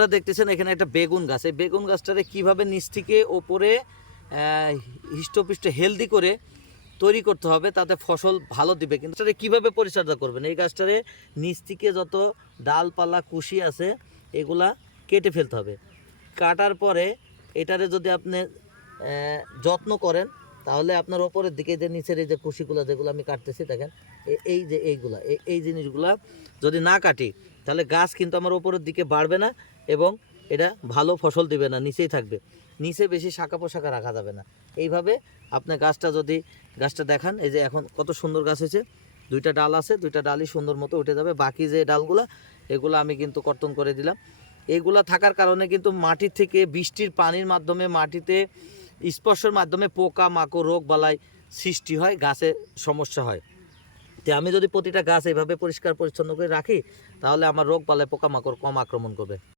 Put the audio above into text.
আপনারা দেখতেছেন এখানে একটা বেগুন গাছ, এই বেগুন গাছটারে কীভাবে নিচ থেকে ওপরে হৃষ্টপুষ্ট হেলদি করে তৈরি করতে হবে, তাতে ফসল ভালো দিবে। কিন্তু সেটা কীভাবে পরিচর্যা করবেন, এই গাছটারে নিচ থেকে যত ডালপালা কুশি আছে এগুলা কেটে ফেলতে হবে। কাটার পরে এটারে যদি আপনি যত্ন করেন তাহলে আপনার ওপরের দিকে যে নিচের এই যে কুশিগুলো যেগুলো আমি কাটতেছি দেখেন, এই যে এইগুলা এই জিনিসগুলা যদি না কাটি তাহলে গাছ কিন্তু আমার ওপরের দিকে বাড়বে না এবং এটা ভালো ফসল দিবে না, নিচেই থাকবে। নিচে বেশি শাখা পোশাখা রাখা যাবে না। এইভাবে আপনি গাছটা দেখান, এই যে এখন কত সুন্দর গাছ হয়েছে, দুইটা ডাল আছে, দুইটা ডালই সুন্দর মতো উঠে যাবে। বাকি যে ডালগুলা এগুলো আমি কিন্তু কর্তন করে দিলাম। এইগুলা থাকার কারণে কিন্তু মাটির থেকে বৃষ্টির পানির মাধ্যমে মাটিতে স্পর্শের মাধ্যমে পোকা মাকড় রোগ বালাই সৃষ্টি হয়, গাছে সমস্যা হয়। তো আমি যদি প্রতিটা গাছ এইভাবে পরিষ্কার পরিচ্ছন্ন করে রাখি তাহলে আমার রোগ বালাই পোকা মাকড় কম আক্রমণ করবে।